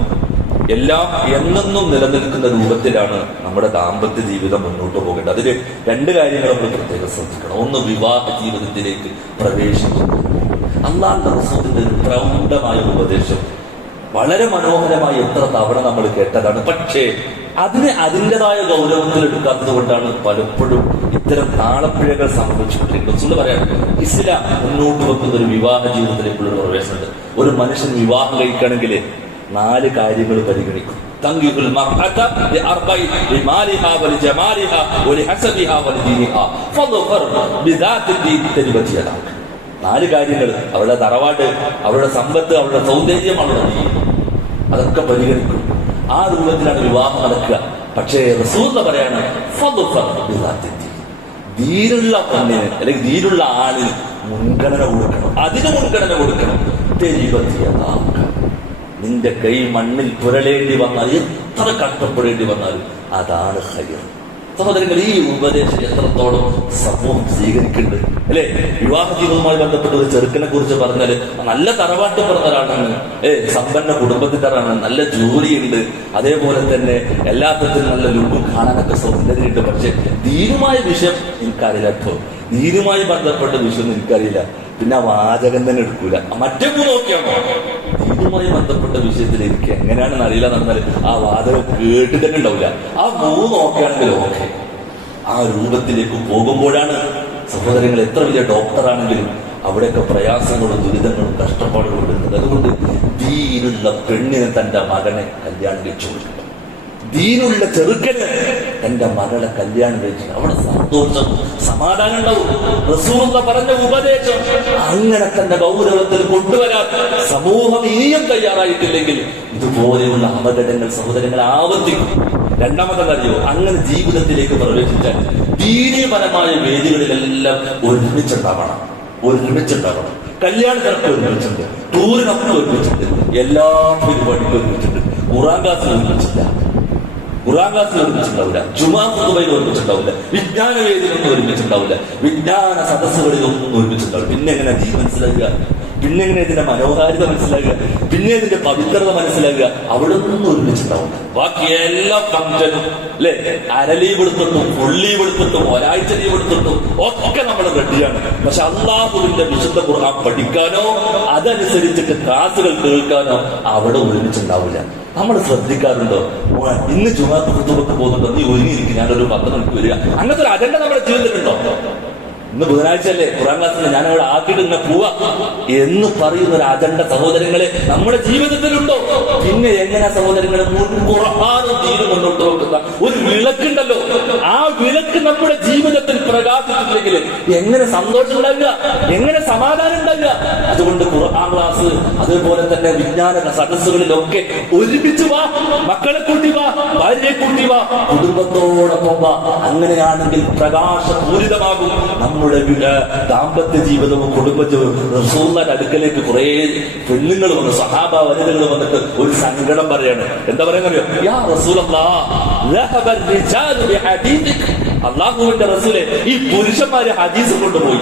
എല്ലാം എന്നെന്നും നിലനിൽക്കുന്ന രൂപത്തിലാണ് നമ്മുടെ ദാമ്പത്യ ജീവിതം മുന്നോട്ട് പോകേണ്ടത്. അതിൽ രണ്ട് കാര്യങ്ങൾ നമ്മൾ പ്രത്യേകം ശ്രദ്ധിക്കണം. ഒന്ന്, വിവാഹ ജീവിതത്തിലേക്ക് പ്രവേശിക്കുന്നു. അല്ലാഹുവിന്റെ റസൂലിന്റെ പ്രൗഢമായ ഉപദേശം വളരെ മനോഹരമായി എത്ര തവണ നമ്മൾ കേട്ടതാണ്. പക്ഷേ അതിനെ അതിൻ്റെതായ ഗൗരവത്തിൽ എടുക്കാത്തത് കൊണ്ടാണ് പലപ്പോഴും ഇത്തരം താളപ്പിഴകൾ സംഭവിച്ചുകൊണ്ടിരിക്കുന്നത്. പറയാൻ ഇസ്ലാം മുന്നോട്ട് വെക്കുന്ന ഒരു വിവാഹ ജീവിതത്തിലേക്കുള്ള ഒരു പ്രവേശനമുണ്ട്. ഒരു മനുഷ്യൻ വിവാഹം കഴിക്കണമെങ്കിൽ 4 കാര്യങ്ങൾ പരിഗണിക്കും. തൻകിഹുൽ മർഅത ബിഅർബഇ ബിമാലിഹാ വലിജമാലിഹാ വലിഹസബിഹാ വലിദീനിഹാ ഫദ്ഫർ ബിദാത്തിൽ ദീൻ തരിബത് യദാക. 4 കാര്യങ്ങൾ: അവളുടെ തറവാട്, അവളുടെ സമ്പത്ത്, അവളുടെ സൗന്ദര്യം, അവളുടെ ദീൻ, അതൊക്കെ പരിഗണിക്കും. ആ രൂപത്തിലാണ് വിവാഹം നടക്കുക. പക്ഷേ റസൂൽ പറയാണ് ഫദ്ഫർ ബിദാത്തിൽ ദീൻ, ദീനുള്ള പെണ്ണിന് അല്ലെങ്കിൽ ദീനുള്ള ആളിന് മുൻഗണന കൊടുക്കണം, അതിന് മുൻഗണന കൊടുക്കണം. നിന്റെ കൈ മണ്ണിൽ പുരളേണ്ടി വന്നാൽ, എത്ര കഷ്ടപ്പെടേണ്ടി വന്നാലും അതാണ് ഹൈർ. സഹോദരങ്ങൾ, ഈ ഉപദേശം എത്രത്തോളം സമൂഹം സ്വീകരിക്കുന്നുണ്ട് അല്ലെ? വിവാഹ ജീവിതവുമായി ബന്ധപ്പെട്ട ഒരു ചെറുക്കനെ കുറിച്ച് പറഞ്ഞാല് നല്ല തറവാട്ട് പറഞ്ഞ ഒരാളാണ്, സമ്പന്ന കുടുംബത്തിന്റെ ആളാണ്, നല്ല ജോലിയുണ്ട്, അതേപോലെ തന്നെ എല്ലാത്തിനും നല്ല ലുക്കും, കാണാനൊക്കെ സൗന്ദര്യമുണ്ട്. പക്ഷെ ദീനുമായ വിഷയം എനിക്കറിയില്ല കേട്ടോ, ദീനുമായി ബന്ധപ്പെട്ട വിഷയം എനിക്കറിയില്ല. പിന്നെ ആ വാചകം തന്നെ എടുക്കൂല. മറ്റേ നോക്കിയാണോ ദീനുമായി ബന്ധപ്പെട്ട വിഷയത്തിൽ എനിക്ക് എങ്ങനെയാണെന്ന് അറിയില്ല എന്നാൽ ആ വാചകം കേട്ട് തന്നെ ഉണ്ടാവില്ല. ആ നോക്കുകയാണെങ്കിൽ ഓക്കെ. ആ രൂപത്തിലേക്ക് പോകുമ്പോഴാണ് സഹോദരങ്ങൾ, എത്ര വലിയ ഡോക്ടറാണെങ്കിലും അവിടെയൊക്കെ പ്രയാസങ്ങളും ദുരിതങ്ങളും കഷ്ടപ്പാടുകളും വരുന്നത്. അതുകൊണ്ട് ദീനുള്ള പെണ്ണിനെ തന്റെ മകനെ കല്യാണം കഴിച്ചു കൊടുക്കണം, ദീനുള്ള ചെറുക്കന് തന്റെ മകളെ കല്യാണം കഴിച്ചു, അവിടെ സന്തോഷം സമാധാനം ഉണ്ടാവും. റസൂലുള്ള പറഞ്ഞ ഉപദേശം അങ്ങനെ തന്റെ ഗൗരവത്തിൽ കൊണ്ടുവരാൻ സമൂഹം ഇനിയും തയ്യാറായിട്ടില്ലെങ്കിൽ ഇതുപോലെയുള്ള അപകടങ്ങൾ സഹോദരങ്ങൾ ആവർത്തിക്കും. രണ്ടാമതെന്നറിയോ, അങ്ങനെ ജീവിതത്തിലേക്ക് പ്രവേശിച്ചാൽ ദീനീപരമായ വേദികളിലെല്ലാം ഒരുമിച്ചുണ്ടാവണം. കല്യാണത്തിനൊക്കെ ഒരുമിച്ചുണ്ട്, ടൂറിനൊക്കെ ഒരുമിച്ചുണ്ട്, എല്ലാ പരിപാടിക്കും ഒരുമിച്ചുണ്ട്. ഖുർആൻ ക്ലാസ്സിൽ ഒരുമിച്ചുണ്ടാവില്ല, ജുമാ ഖുതുബയിൽ ഒരുമിച്ചുണ്ടാവില്ല, വിജ്ഞാന വേദിയിലൊന്നും ഒരുമിച്ചുണ്ടാവില്ല, വിജ്ഞാന സദസ്സുകളിലൊന്നും ഒരുമിച്ചുണ്ടാവില്ല. പിന്നെ എങ്ങനെ ദീൻ മനസ്സിലാക്കുക? പിന്നെ എങ്ങനെ ഇതിന്റെ മനോഹാരിത മനസ്സിലാക്കുക? പിന്നെ ഇതിന്റെ പവിത്രത മനസ്സിലാക്കുക? അവിടെ ഒന്നും ഒരുമിച്ചുണ്ടാവില്ല. ബാക്കി എല്ലാ ഫംഗ്ഷനും അല്ലെ, അരലീവ് എടുത്തിട്ടും ഫുള്ളീവ് എടുത്തിട്ടും ഒരാഴ്ച ലീവ് എടുത്തിട്ടും ഒക്കെ നമ്മൾ റെഡിയാണ്. പക്ഷെ അല്ലാഹുവിന്റെ വിശുദ്ധ ഖുർആൻ പഠിക്കാനോ അതനുസരിച്ചിട്ട് ക്ലാസുകൾ കേൾക്കാനോ അവിടെ ഒരുമിച്ചുണ്ടാവില്ല. നമ്മൾ ശ്രദ്ധിക്കാറുണ്ടോ? ഇന്ന് ജുമാ ഖുതുബക്ക് പോകുന്നുണ്ടോ, നീ ഒരുങ്ങിയിരിക്കും, ഞാനൊരു 10 മണിക്ക് വരിക, അങ്ങനത്തെ ഒരു അജണ്ട നമ്മുടെ ജീവിതത്തിലുണ്ടോ? ഇന്ന് ബുധനാഴ്ച അല്ലേ, ഖുർആൻ ക്ലാസ്സിൽ ഞാൻ അവിടെ ആക്കിയിട്ട് ഇങ്ങനെ പോവാ എന്ന് പറയുന്ന ഒരു അജണ്ട സഹോദരങ്ങളെ നമ്മുടെ ജീവിതത്തിലുണ്ടോ? പിന്നെ എങ്ങനെ സഹോദരങ്ങളെ ഖുർആനും ദീനും മുന്നോട്ട് വെക്കുന്ന ഒരു വിളക്കുണ്ടല്ലോ, ആ വിളക്ക് നമ്മുടെ ജീവിതത്തിൽ പ്രകാശിച്ചില്ലെങ്കിൽ എങ്ങനെ സന്തോഷം ഉണ്ടാകുക, എങ്ങനെ സമാധാനം ഉണ്ടാകുക? അതുകൊണ്ട് ഖുർആൻ ക്ലാസ്, അതുപോലെ തന്നെ വിജ്ഞാന സദസ്സുകളിലൊക്കെ ഒരുമിച്ച് വാ, മക്കളെ കൂട്ടി വാ, ഭാര്യയെ കൂട്ടി വാ, കുടുംബത്തോടൊപ്പം വാ. അങ്ങനെയാണെങ്കിൽ പ്രകാശപൂരിതമാകും നമ്മുടെ ദാമ്പത്യ ജീവിതവും കുടുംബ ജീവിതവും. റസൂലുള്ളാഹിന്റെ അടുക്കലേക്ക് കുറെ പെണ്ണുങ്ങൾ വന്നു, സഹാബ വനിതകൾ വന്നിട്ട് ഒരു സങ്കടം പറയാണ്. എന്താ പറയാന്നറിയോ? യാ റസൂലല്ലാഹ്, അല്ലാഹുവിന്റെ റസൂലെ, ഈ പുരുഷന്മാര് ഹദീസ് കൊണ്ടുപോയി,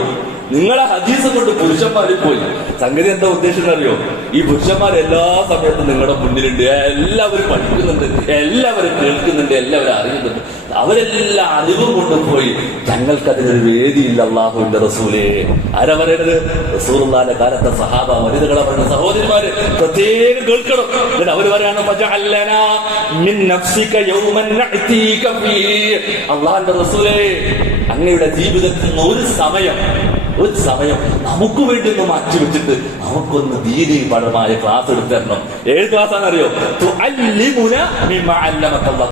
നിങ്ങളെ ഹദീസ് കൊണ്ട് പുരുഷന്മാരിൽ പോയി. സംഗതി എന്താ ഉദ്ദേശം അറിയോ? ഈ പുരുഷന്മാർ എല്ലാ സമയത്തും നിങ്ങളുടെ മുന്നിലുണ്ട്, എല്ലാവരും പഠിക്കുന്നുണ്ട്, എല്ലാവരും കേൾക്കുന്നുണ്ട്, എല്ലാവരും അറിയുന്നുണ്ട്. അവരെല്ലാം അറിവും കൊണ്ടുപോയി. ഞങ്ങൾക്കതിനൊരു വേദിയില്ല അല്ലാഹുവിന്റെ റസൂലേ. ആരാ പറയണത്? റസൂലുള്ളാഹിന്റെ കാലത്തെ സഹാബ വനിതകളെ പറയുന്ന സഹോദരിമാര് പ്രത്യേകം കേൾക്കണം. എന്നിട്ട് അവര് പറയാണ്, അല്ലാഹുവിന്റെ റസൂലേ, അങ്ങയുടെ ജീവിതത്തിൽ നിന്ന് ഒരു സമയം നമുക്ക് വേണ്ടി ഒന്ന് മാറ്റിവെച്ചിട്ട് നമുക്കൊന്ന് ദീനീപരമായ ക്ലാസ് എടുത്തരണം. ഏത് ക്ലാസ്സാണെന്നറിയോ?